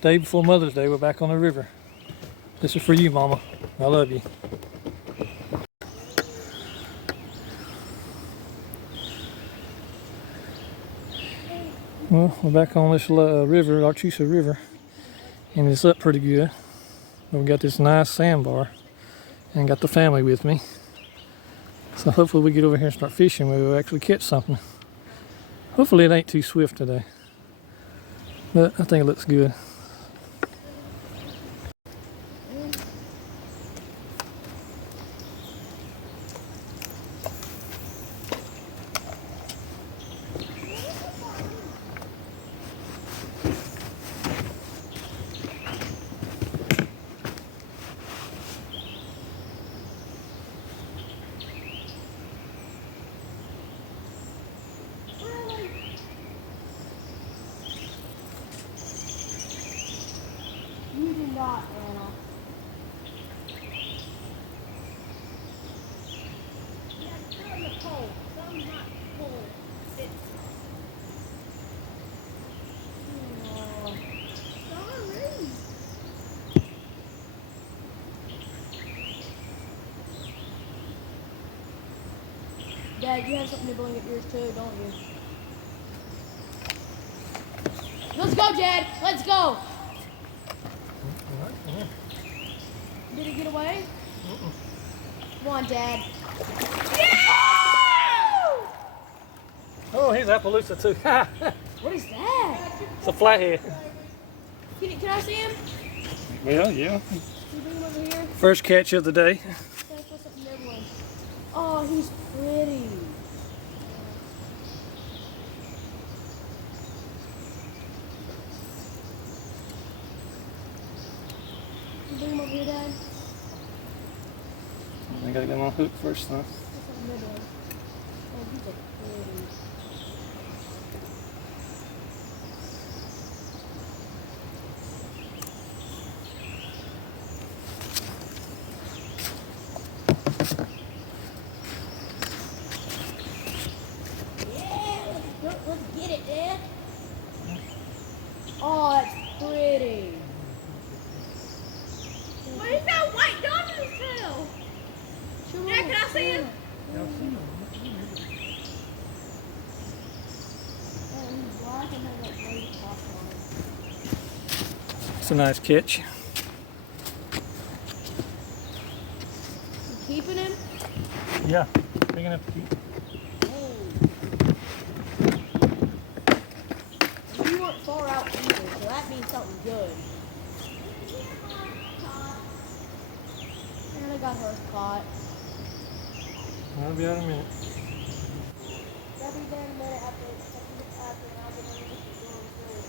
Day before Mother's Day, we're back on the river. This is for you, Mama. I love you. Well, we're back on this river, Artesia River, and it's up pretty good. We got this nice sandbar, and got the family with me. So hopefully we get over here and start fishing. We'll actually catch something. Hopefully it ain't too swift today, but I think it looks good. You do not, Anna. Yeah, turn the pole. Some not pole. It's... Oh, sorry. Dad, you have something nibbling at yours too, don't you? Let's go, Dad. Let's go. Did it get away? Come on, Dad. Yeah! Oh, here's Appaloosa too. What is that? It's a flathead. Can I see him? Well, yeah. Can you bring him over here? First catch of the day. That's what's up in everyone. Oh, he's pretty. Can you bring him over here, Dad? I gotta get him on hook first, though. That's up in everyone. Oh, he's a pretty. Yeah, let's get it, Dad. Oh, that's pretty. Well, he's got a white dot in his tail. Dad, can I see him? Oh, he's black and has like white spots on him. It's a nice catch. You keeping him? Yeah, big enough to keep. You weren't far out either, so that means something good. And I got her caught. I'll be out in a minute. That'll be there in a minute after and I'll get her in the door through.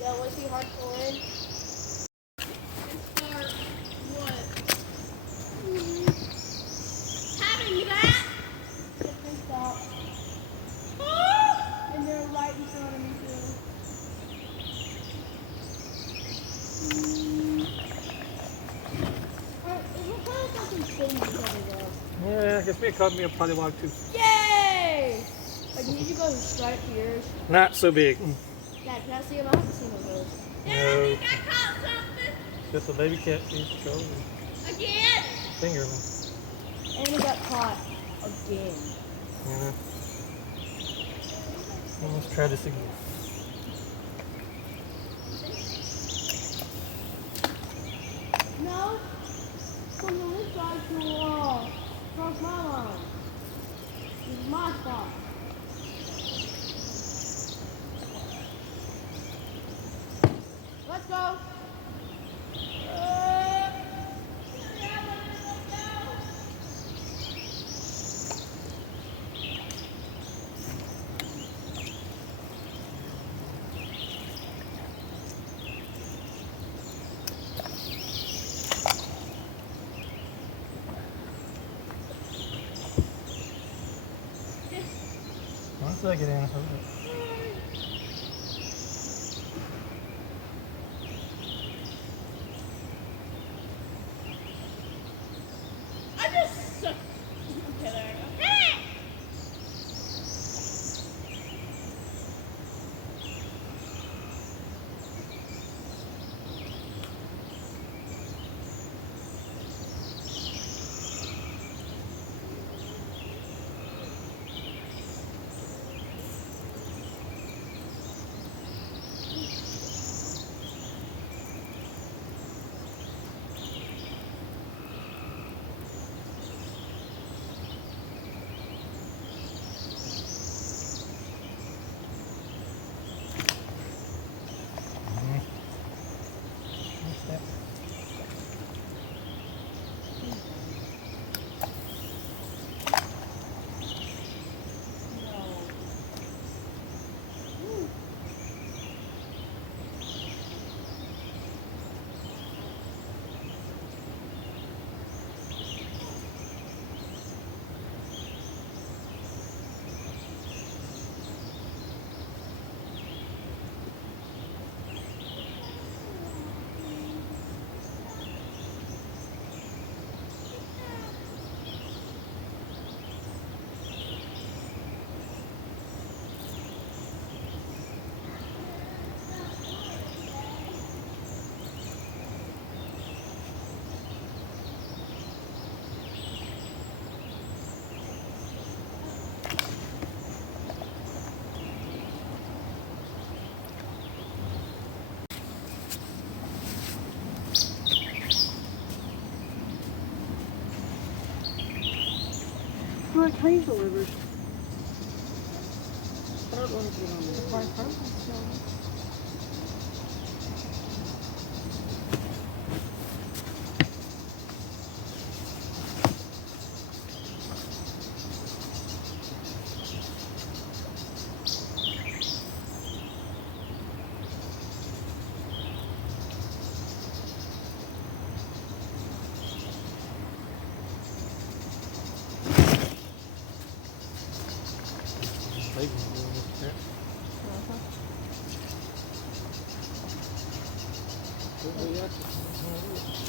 Yeah, was he hard to pull in? Start what? Having that? Get this out. Oh! And they're right in front of me too. It looks like I can spin each other though. Yeah, I guess me caught me a pollywog too. Yay! Like, did you go straight up to yours? Not so big. Dad, can I see him? I haven't seen one of those. Dad, I think I caught something. Just a baby catfish, show Again? finger. And he got caught again. Yeah. Let's try this again. let's go. Once I get in, I just suck. Okay, there I go. Hey! I like hazel rivers. I don't want to get on there. My purpose,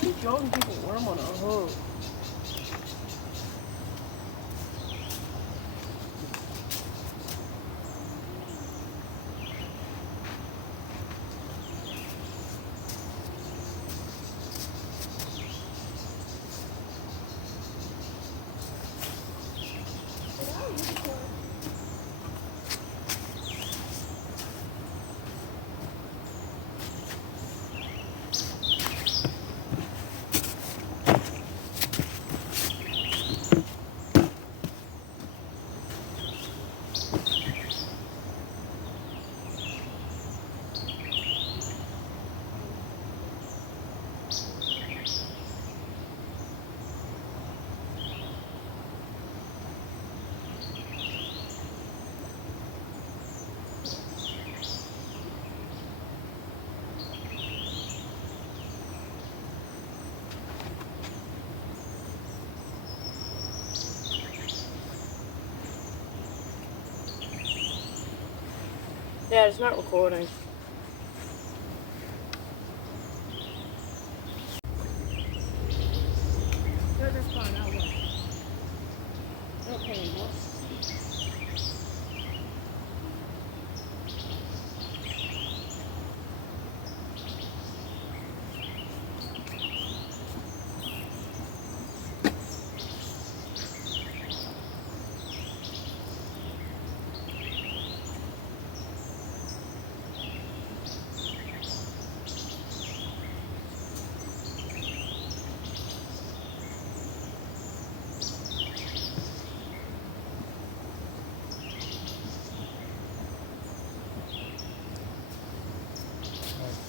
keep going, keep a worm on a hook. Yeah, it's not recording. That's fine, I'll wait. Okay, well.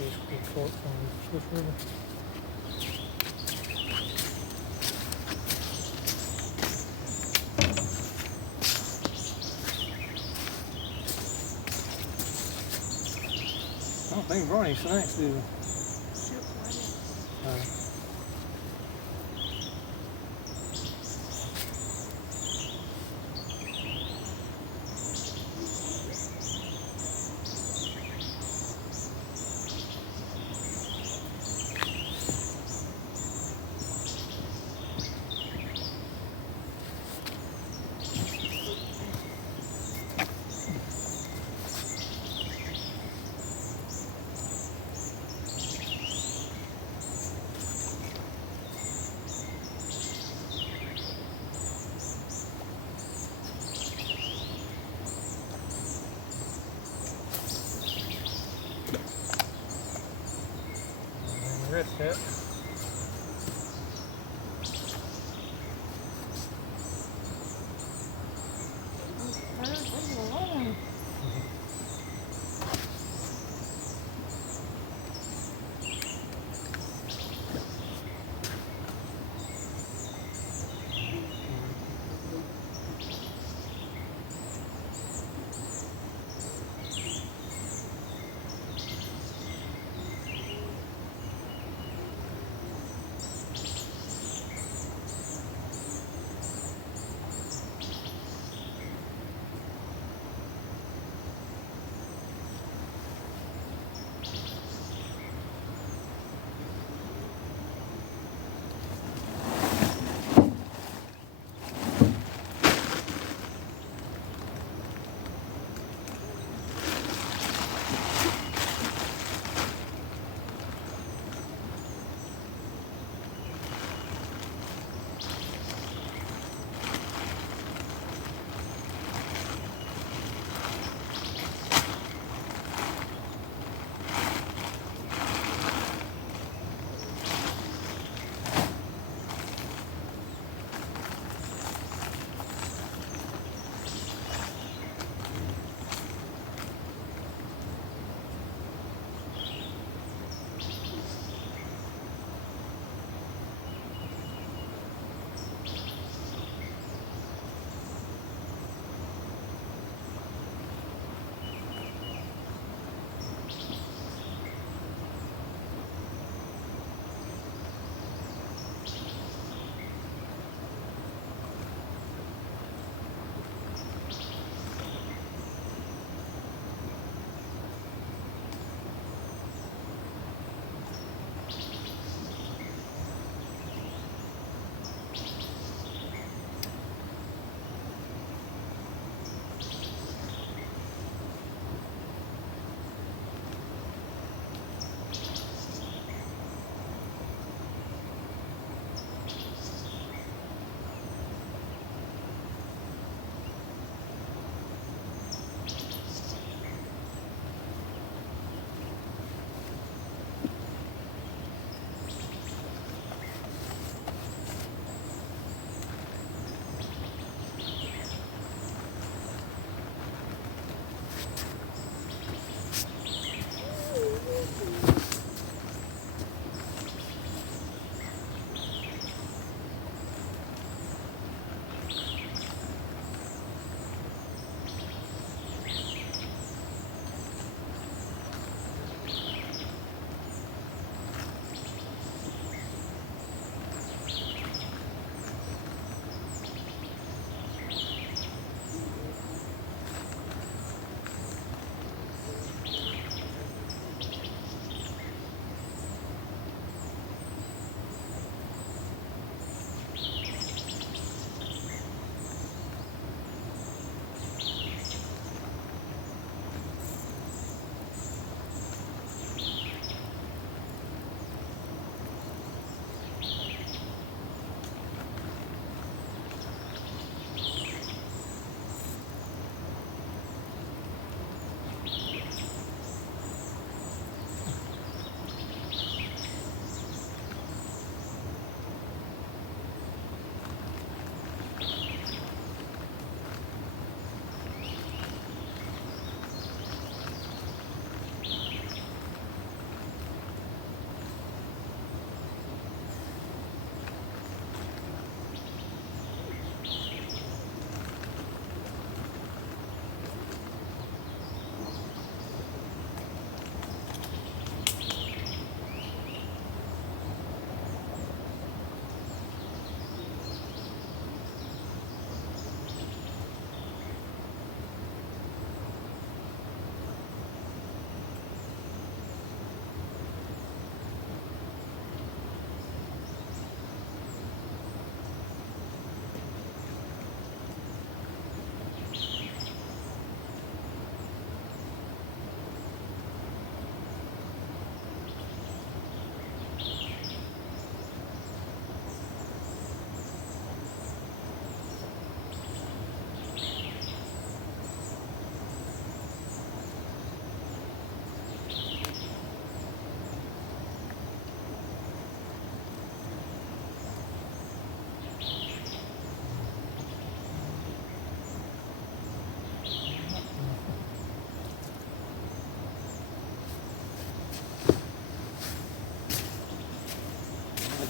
basically a fork from the Swift River. I don't think we brought any snacks, do we? Red hat.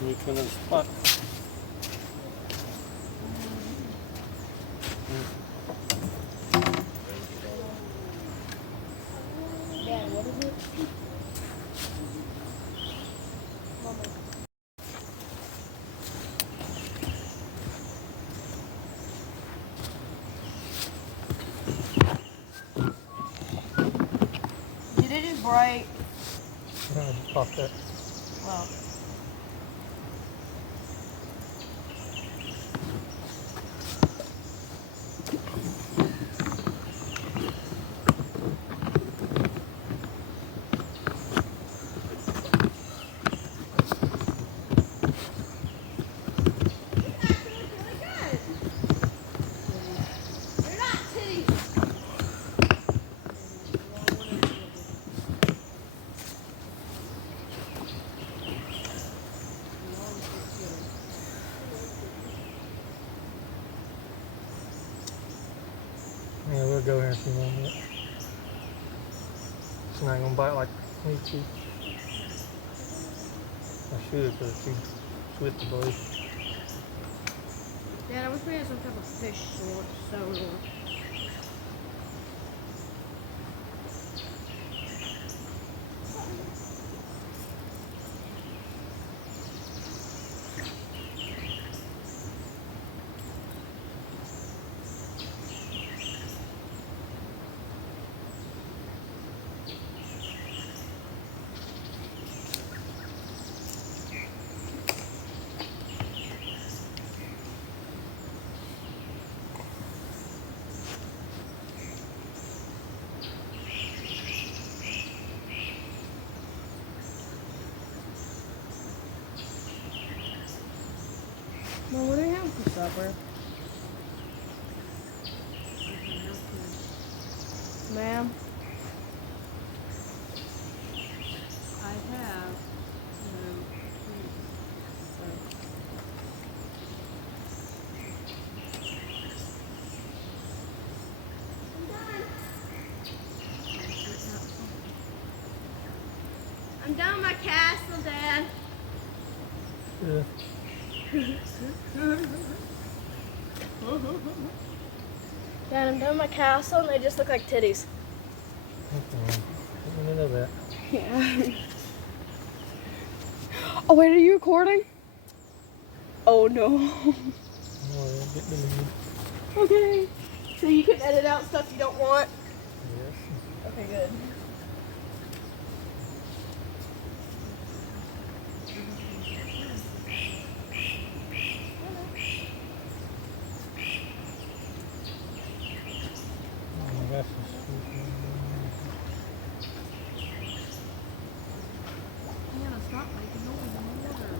Move to another spot. Dad, what is it? Mama. Did it just break? Pop that. Well. They're not titties. Yeah, we'll go here in a few minutes. It's not gonna bite like me too. I should because it's too swift to believe. Dad, I wish we had some type of fish sonar. Mom, what do you have for supper? Ma'am? I have, I'm done with my castle, Dad. Yeah. Dad, I'm done with my castle and they just look like titties. Okay. Let me know that. Yeah. Oh, wait, are you recording? Oh, no. Oh, yeah, get the lead. Okay. So you can edit out stuff you don't want? Yes. Okay, good. Oh my gosh. Hannah, stop making noise in the water.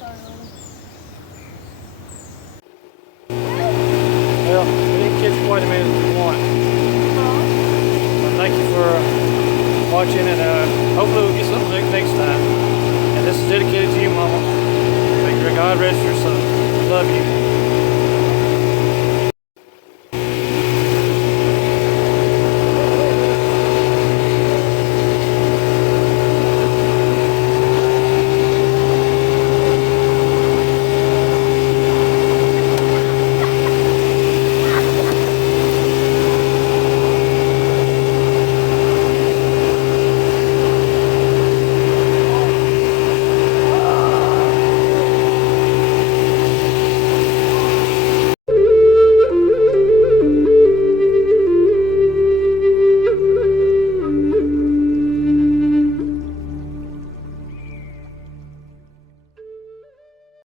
sorry, Mama. Well, we didn't catch quite as many as we want. But thank you for watching, and hopefully we'll get something next time. And this is dedicated to you, Mama. May God rest your soul. Love you.